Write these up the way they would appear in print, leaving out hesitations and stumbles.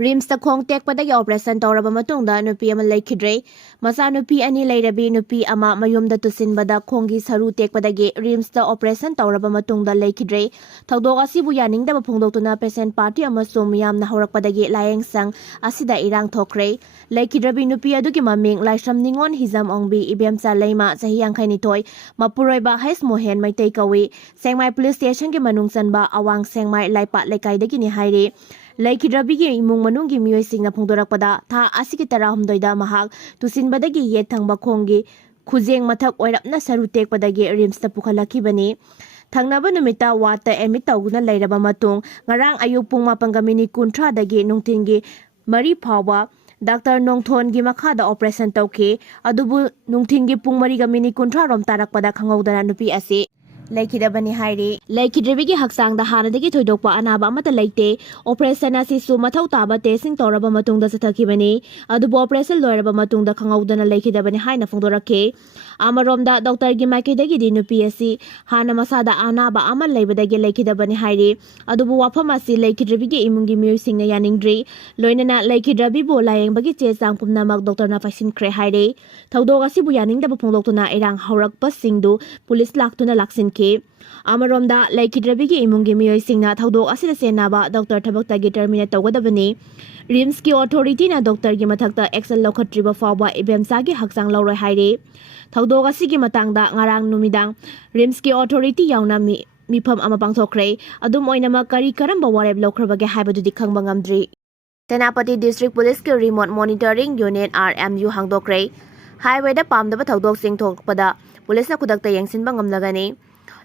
RIMS KHONG TEKPAGI operation TOURA matungda nupi ama laikhidre masa nupi ani lairabi nupi ama mayumda tusinbada khonggi saru tekpadagi RIMS da operation TOURA matungda laikhidre thawdok asibu yaningdaba phongdoktuna patient party amasung miyamna horakpadagi layengsang asida irang thokre laikhidrabi nupi adugi maming laisram ningon hizam ongbi ibemcha leima chahi yangkhaini thoi mapuroiba hais mohen maitai kawi sengmai police station gi manung chanba awang sengmai laipa lekaidagi ni haire laikhidrabigi imung manunggi miyoi singna phongdorakpada tha asiki tarahumdoida mahak tusinbadagi yet thangba khonggi khujeng mathak oirapna saru tekpadagi RIMS ta pukhalakibani thangnaba numita wata emit tawguna lairaba matung ngarang ayuk pung 4:30 dagi nungtingi mari phawa Dr. Nongthon gi makhada operation tawke adubu nungtingi pung 4:30 rom tarakpada khangawdana nupi ase laikhidabani haire laikhidrebigi haksangda hanadagi thoidokpa anaba amata leite operation asisu mathau taba testing toraba matungda sathakibani adubu operation loiraba matungda khangawdana laikhidabani haina phongdorakhe amaromda doctor gi maikaidagi dinupi asi hana masada anaba ama leibadagi laikhidabani haire adubu wafam asi laikhidrebigi imungi miyosingna yaningdri loinana laikhidrabi bo layengbagi chechang pumnamak doctor na faisinkhre haire thodok asibu yaningdaba phongdoktuna irang haurakpa singdu police laktuna laksin Amaromda laikhidrabigi imungi miyoi singna thodok asida senaba doctor thabaktagi terminate tawgadabani RIMS ki authority na doctor gi mathakta action lokhatriba fawba ibemsa gi haksang lawroi haire thodok asigi matangda ngarang numidang RIMS ki authority yauna mifam ama pangthokre adum oinama kari karamba wareb lokhrabage haibadudi khangba ngamdri Tenapati District Police ki remote monitoring unit RMU hangdokre highway da pamdaba thodok sing thokpada police na kudakta yengsinba ngamlagani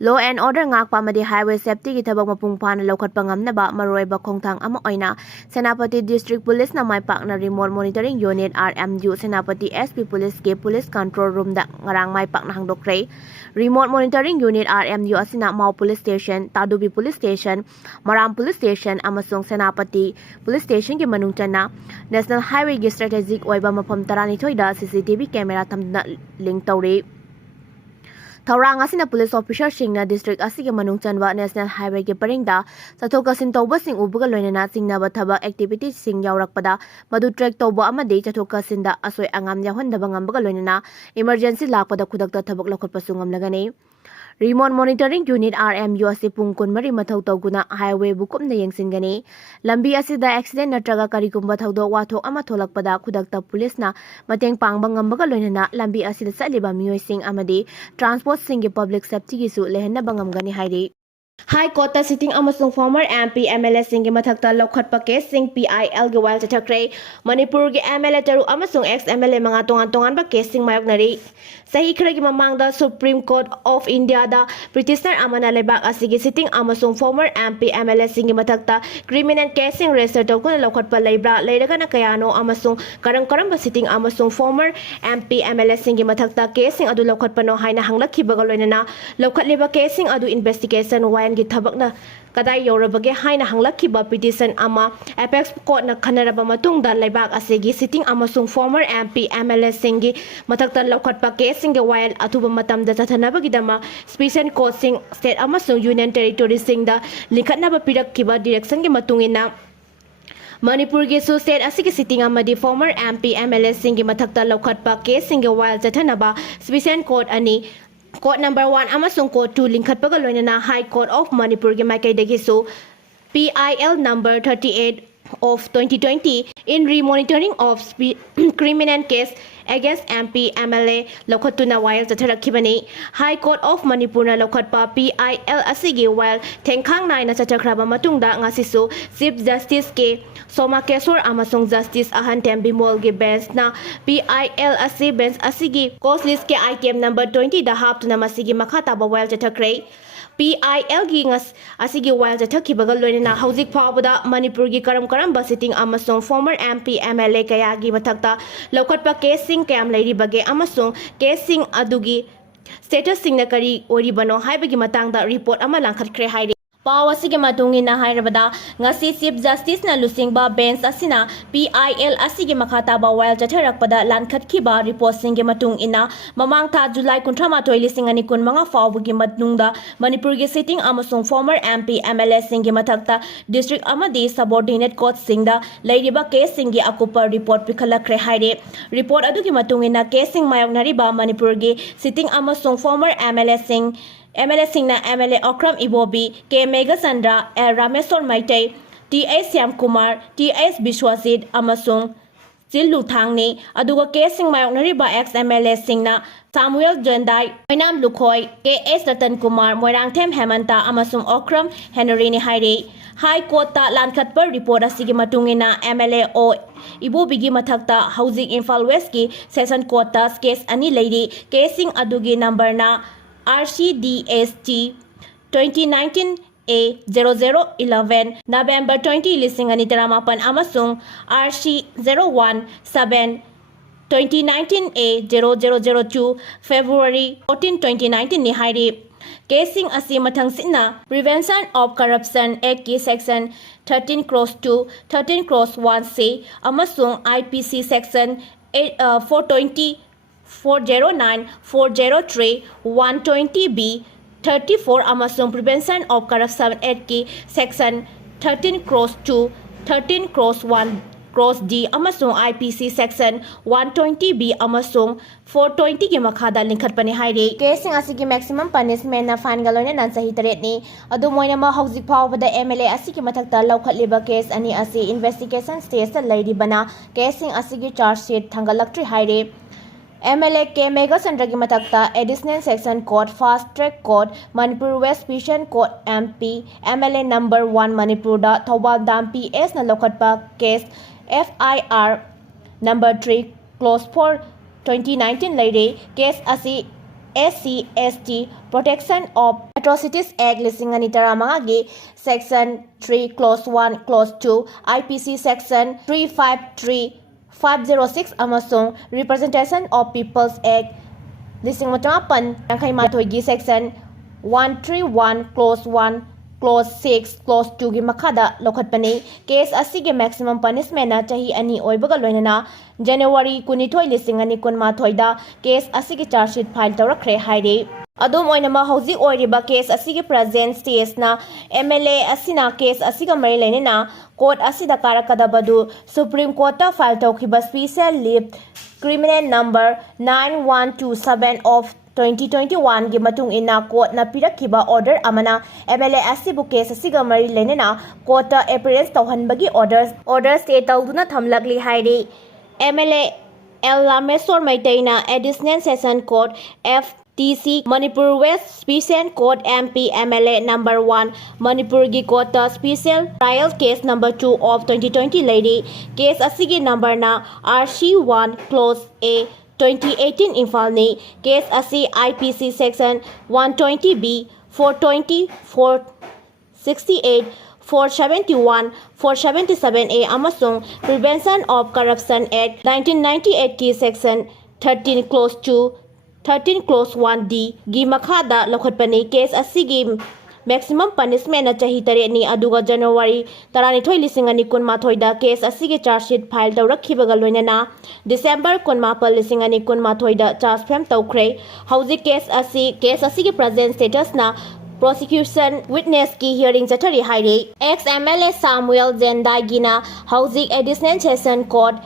Law and Order ngakpa amadi highway safety gi thabak mapung phana lokhatpa ngamnaba maroiba khongthang ama oina Senapati District Police na maipakna remote monitoring unit RMU Senapati SP Police ke police control room da ngarang maipakna hangdokre remote monitoring unit RMU asina Mau Police Station Tadubi Police Station Maram Police Station amasung Senapati Police Station gi manungchana National Highway gi strategic oiba mafam 12 da CCTV camera thamna link tawre Taurang asina police officer singna district asige manung chanwa national highway ge paringda chathokasin tawba sing ubuga loinana singnaba thaba activities sing yaurakpada madu track tawba amade chathokasinda asoi angam yahondaba ngambaga loinana emergency lakpada khudakta thabak lokhotpasu ngamlagani Remote Monitoring Unit RMU ase pung 13 mathau tawguna highway bukumna yengsingani lambi asida accident natraga karigumba thaudok wathok ama tholakpada khudakta police na mateng pangba ngambaga loinana lambi asida chaliba miyoising amadi transport singi public safety gi su lehenna bangamgani hairi High Court sitting amasung former MP MLA singi mathakta lokhatpa case sing PIL gi wal chathakre Manipur gi MLA taru amasung ex MLA mga tongan ba case sing mayoknari sahi khragi mamangda Supreme Court of India da petitioner amana lebak asigi sitting amasung former MP MLA singi mathakta criminal case sing register tawkuna lokhatpa leibra leiraga na kayano amasung karamba sitting amasung former MP MLA singi mathakta case sing adu lokhatpa no haina hanglakhibaga loinana lokhatleba case sing adu investigation gi thabakna kadai yorabage haina hanglakhiba petition ama apex court na khanaraba matungda laibak asegi sitting amasung former MP MLA singi mathakta lokhatpa case singa while atuba matamda tathanabagi dama special court sing state amasung union territory singda likhatnaba pirakkiba direction gi matungina Manipur gi su state asigi sitting amadi former MP MLA singi mathakta lokhatpa case singa while tathanaba special court ani Court number 1 amasung court 2 linkhatpaga loinana High Court of Manipur gi maikaidagi su PIL number 38 of 2020 in remonitoring of criminal case against MP MLA lokhatuna while tatharakibani High Court of Manipur na lokhatpa PIL asigi while thengkhang nai na chachakraba matungda ngasisu Chief Justice ke Soma Kesur amasung Justice Ahan Tembimol gi bench na PIL asi bench asigi cause list ke item number 20 da hap tuna masigi makhata ba while chathakre PIL gi ngas asigi while chathakibaga loinana hauzik phawada Manipur gi karamba sitting amasung former MP MLA kayagi mathakta lokhatpa casing kayam leiribage amasung casing adugi status singna kari oribano haibagi matangda report ama langkhatkhre haire Paw asige matungina hairabada ngasi Chief Justice na lusingba bench asina PIL asige makhataba while jatharakpada lankhatkiba report singe matung ina mamang tha July 13 lisingani kun manga fawbugi matnungda Manipur gi sitting amasung former MP MLA singe mathakta district amadi subordinate court singda leiriba case singe akupa report pikhalakre haire report adugi matungina case sing mayoknari ba Manipur gi sitting amasung former MLA sing MLA MLA Okram Ibobi, K. Megasandra, L. Ramesor Maitei, T.S. Syam Kumar, T.S. Bishwasit, Amasung, Zilu Thangni, Aduga K. Sing Mayoknari ba Ex MLA Singna, Samuel Jandai, Oinam Lukoy, K.S. Ratan Kumar, Moirang Tem Hemanta, Amasung Okram, Henry Haire, High Court ta Lankatper report asigi matungina MLA o Ibobigi mathakta Housing Infal West ki Session Court ta case ani lady, casing adugi number na RCDST 2019 A 0011 November 20 lisingani taramapan amasung RC 017 2019 A 0002 February 14 2019 ni hairi casing asi mathang sina Prevention of Corruption Act ki section 13/2 13/1C amasung IPC section 420 409 403 120B 34 amasung Prevention of Corruption Act ki section 13/2 13/1/D amasung IPC section 120B amasung 420 ki makhada linkhatpani haire casing asigi maximum punishment na fine galoina nan sahi taret ni adu moina ma hauzik phawbada MLA asigi mathakta laukhatliba case ani asi investigation stage ta lairibana casing asigi charge sheet thangalaktri haire MLA K. Megasandragi matakta Additional Section Court Fast Track Court Manipur West Special Court MP MLA number 1 Manipur da Thobal Dam PS na lokatpa case FIR number 3 Clause 4 2019 laide case asi SC ST Protection of Atrocities Act lisingani taramagi Section 3 Clause 1 Clause 2 IPC Section 353 506 amasung Representation of People's Act lising matapan yang kay mathoygi section 131 clause 1 clause 6 clause 2 gi makhada lokhatpani case asige maximum punishment na chahi ani oibaga loinana January 12 lising ani kun mathoida case asige charge sheet file tawrakre haire adum oinama hauji oiriba case asige present stage na MLA asina case asiga mari lenina court asida karakadabadu Supreme Court ta file tawkhiba special leave criminal number 9127 of 2021 gi matung ina court na pirakhiba order amana MLA asibu case asiga mari lenina court ta appearance tawhanbagi order stay tawduna thamlagli hairi MLA L Ramesor Maiteina Additional Session Court FTC Manipur West Special Court MP MLA number 1 Manipur gi Court Special Trial Case number 2 of 2020 lady case asigi number na RC1 Clause A 2018 Infal ni case asi IPC Section 120B 420 468 471 477A amasung Prevention of Corruption Act 1998 ki Section 13 Clause 2 13 Clause 1D gi makhada lokhatpani case asigi maximum punishment na chahi tare ni aduga January 12 lisingani kun mathoida case asigi charge sheet file tawrakhibaga loinana December 18 lisingani kun mathoida charge frame tawkhre hauji case asigi present status na prosecution witness ki hearing chathari haire Ex MLA Samuel Jandai gina hauji additional session court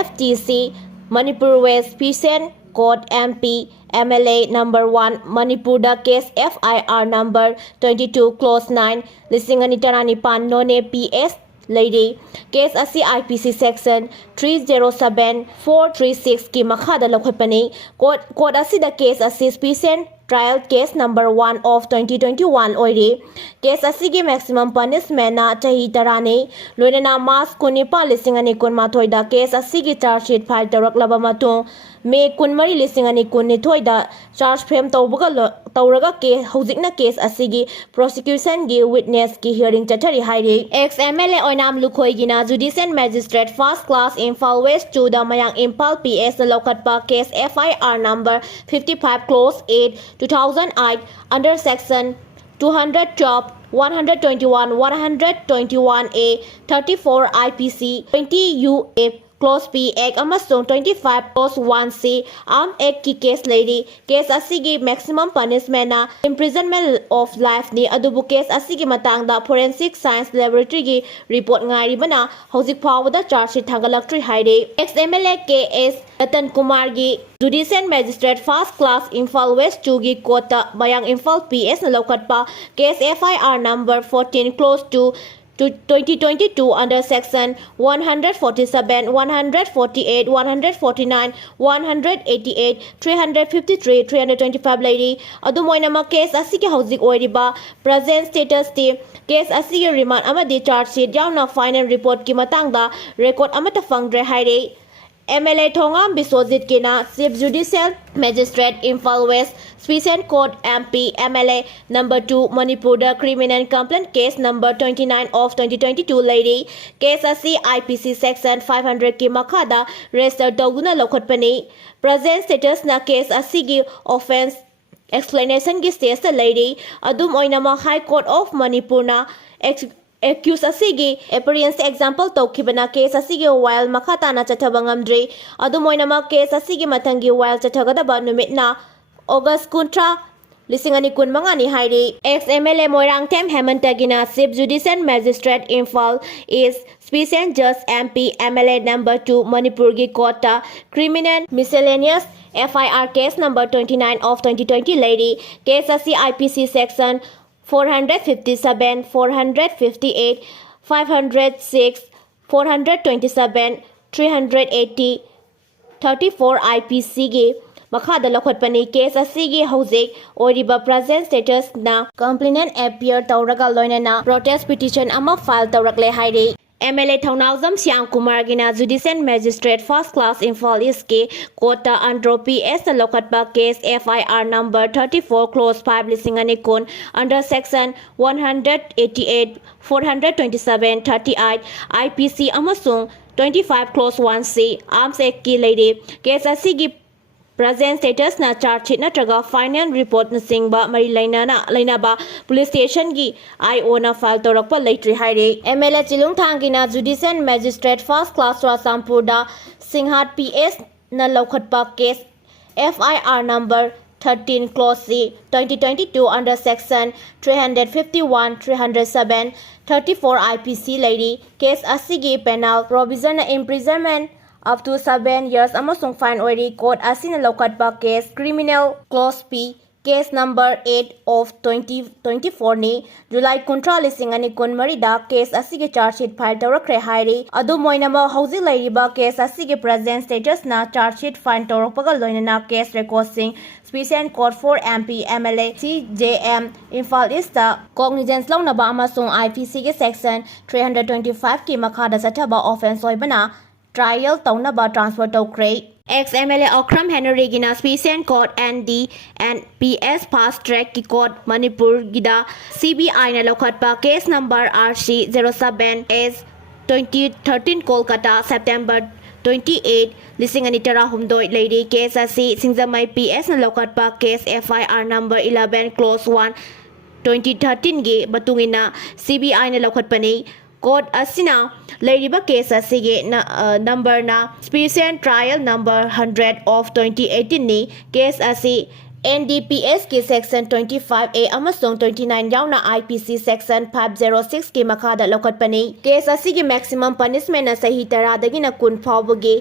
FTC Manipur West Special Court MP MLA number 1 Manipur da case FIR number 22 clause 9 lisingani tarani pan none PS lady case asi IPC section 307 436 ki makhada lokhatpani court asi da case asi special trial case number 1 of 2021 oiri case asigi maximum punishment na chahi tarani loinana mas kunipa lisingani kun mathoida case asigi charge sheet file tawraklaba matung May 13 lisingani kun nithoida charge frame tawraga ke hojikna case asigi prosecution gi witness ki hearing chathari hairi Ex MLA oinam lukhoi gina judicial magistrate first class Infal West to the mayang Impal PS lokatpa case FIR number 55 clause 8 2008 under section 212 121, 121A, 34 IPC, 20 UA Clause P Act amasung 25 Clause 1C Arm Act ki case lady case asigi maximum punishment na imprisonment of life ni adubu case asigi matangda forensic science laboratory gi report ngari bana hojik phawada charge sheet thangalaktri haide Ex MLA KS Ratan Kumar gi Judicial Magistrate First Class Imphal West 2 gi Kota Bayang Imphal PS na lokatpa case FIR number 14 Clause 2 to 2022 under section 147, 148, 149, 188, 353, 325 lady adumoinama case asigi hojik oiriba present status ti case asigi remand amadi charge sheet yauna final report ki matangda record amata fangdre haire MLA Thongam Biswajit Kina, Chief Judicial Magistrate Imphal West, Special Court MP MLA Number 2 Manipur the Criminal Complaint Case Number 29 of 2022 Lady Case AC IPC Section 500 Ki Makada Registered Doguna Lokotpani Present Status na Case Asigi Offense Explanation Gi States the Lady Adum Oinama High Court of Manipur na accused asigi appearance example tokibana case asigi while makata na chatabangam adumoinama case asigi matangi while chatagada numit na August kuntra lisingani kun mangani hairi Ex MLA Moirang Tem Hemantagina Chief Judicial Magistrate Imphal is Special Judge MP MLA number 2 Manipurgi Kota Criminal Miscellaneous FIR case number 29 of 2020 lady case asi IPC section 457, 458, 506, 427, 380, 34 IPC gi Makhada Lokotpani case asigi hojik oiriba present status na complainant appear tauraga loinana protest petition ama file taurakle haire MLA Thaunawjam Siang Kumar Gina Judicial Magistrate First Class Imphal East Ki Kota Andro PS na lokatpa case FIR number 34 Clause 5 lisingani kun under section 188 427 38 IPC amasung 25 Clause 1C Arms Act ki lady case asigi present status na charge sheet natraga final report na singba mari lainaba police station gi IO na file torakpa laitri haire MLA Chilung Thangina Judicial Magistrate First Class Rasampur da Singhat PS na lokhatpa case FIR number 13 Clause C 2022 under section 351 307 34 IPC lady case asigi penal provision na imprisonment up to 7 years amasung fine oiri court asina lokatpa case criminal clause P case number 8 of 2024 ni July kuntra lisingani kun marida case asigi charge sheet file tawrakre hairi adu moinama hauji lairiba case asigi present status na charge sheet file tawrakpaga loinana case recording Special Court for MP MLA CJM Imphal East cognizance launaba amasung IPC gi section 325 ki makhada chathaba offense oibana trial taunaba transfer tokre Ex MLA Okram Henry Gina Special Court ND and PS Fast Track ki Court Manipur gida CBI na lokatpa case number RC 07 S 2013 Kolkata September 28 lisingani tarahumdoi lady case asi Singzamai PS na lokatpa case FIR number 11 Clause 1 2013 gi batungina CBI na lokatpani Court asina lairiba case asige na number na special trial number 100 of 2018 ni case asi NDPS ki section 25A amasung 29 yauna IPC section 506 ki makada lokatpani case asigi maximum punishment na sahi taradagi na kun fawbugi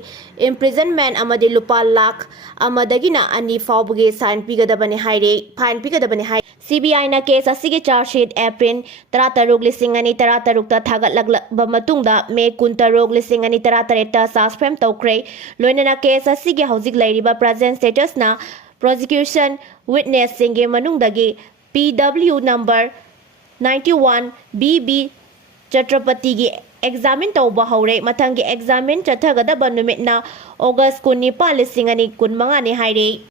imprisonment amadi lupa lakh amadagi na ani fawbugi sign pigadabani haire fine pigadabani haire CBI na case asigi charge sheet April 13 lisingani 13 ta thagatlakba matungda May 13 lisingani 13 ta suspend tokre loinana case asigi hojik lairiba present status na prosecution witness singe manungdagi PW number 91 BB Chatrapati gi examine tawba haure matangi examine chathagadaba numit na August 19 lisingani kun mangani haire